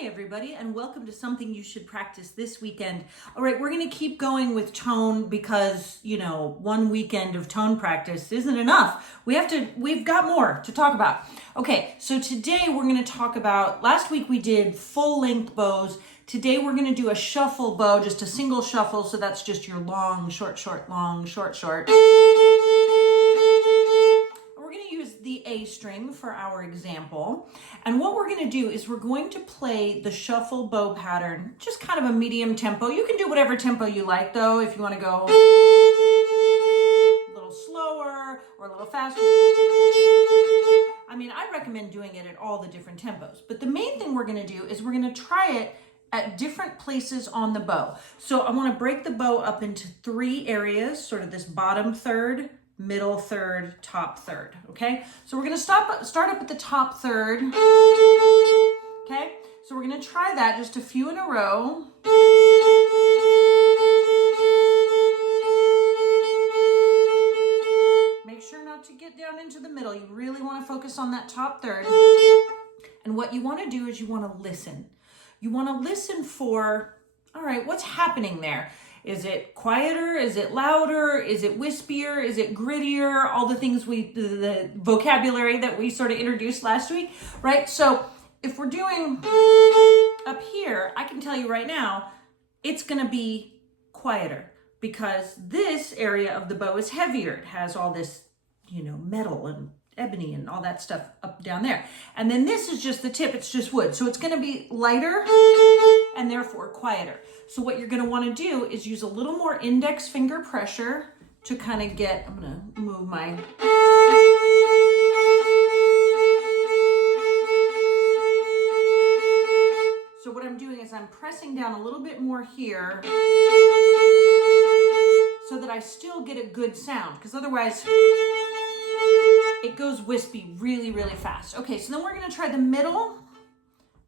Hey everybody, and welcome to something you should practice this weekend. All right, we're going to keep going with tone because, one weekend of tone practice isn't enough. We've got more to talk about. Okay, so today we're going to talk about, last week we did full length bows. Today we're going to do a shuffle bow, just a single shuffle. So that's just your long, short, short, long, short, short. The A string for our example. And what we're going to do is we're going to play the shuffle bow pattern, just kind of a medium tempo. You can do whatever tempo you like though, if you want to go a little slower or a little faster. I recommend doing it at all the different tempos. But the main thing we're going to do is we're going to try it at different places on the bow. So I want to break the bow up into 3 areas, sort of this bottom third, middle third, top third, okay? So we're gonna start up at the top third, okay? So we're gonna try that just a few in a row. Make sure not to get down into the middle. You really wanna focus on that top third. And what you wanna do is you wanna listen. You wanna listen for, all right, what's happening there? Is it quieter? Is it louder? Is it wispier? Is it grittier? All the things the vocabulary that we sort of introduced last week, right? So if we're doing up here, I can tell you right now, it's gonna be quieter because this area of the bow is heavier. It has all this, metal and ebony and all that stuff up down there. And then this is just the tip, it's just wood. So it's gonna be lighter and therefore quieter. So what you're gonna wanna do is use a little more index finger pressure to kind of get, I'm gonna move my, so what I'm doing is I'm pressing down a little bit more here so that I still get a good sound, because otherwise it goes wispy really, really fast. Okay, so then we're gonna try the middle,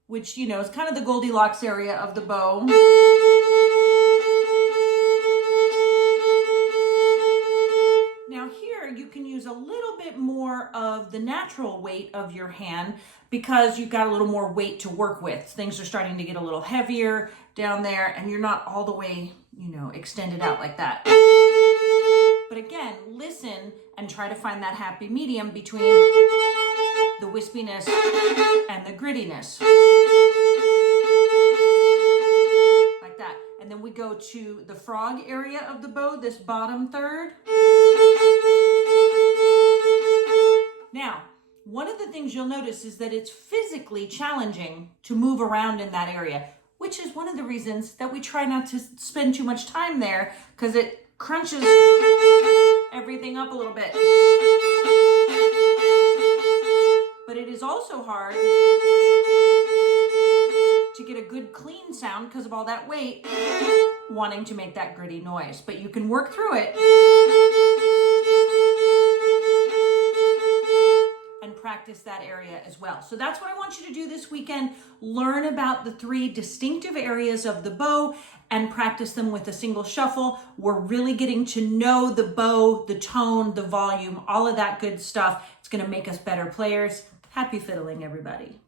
which, is kind of the Goldilocks area of the bow. Now here, you can use a little bit more of the natural weight of your hand because you've got a little more weight to work with. Things are starting to get a little heavier down there and you're not all the way, extended out like that. But again, listen and try to find that happy medium between the wispiness and the grittiness. Like that. And then we go to the frog area of the bow, this bottom third. Now, one of the things you'll notice is that it's physically challenging to move around in that area, which is one of the reasons that we try not to spend too much time there because it crunches everything up a little bit. But it is also hard to get a good clean sound because of all that weight wanting to make that gritty noise. But you can work through it and practice that area as well. So that's what I want you to do this weekend. Learn about the 3 distinctive areas of the bow and practice them with a single shuffle. We're really getting to know the bow, the tone, the volume, all of that good stuff. It's gonna make us better players. Happy fiddling, everybody.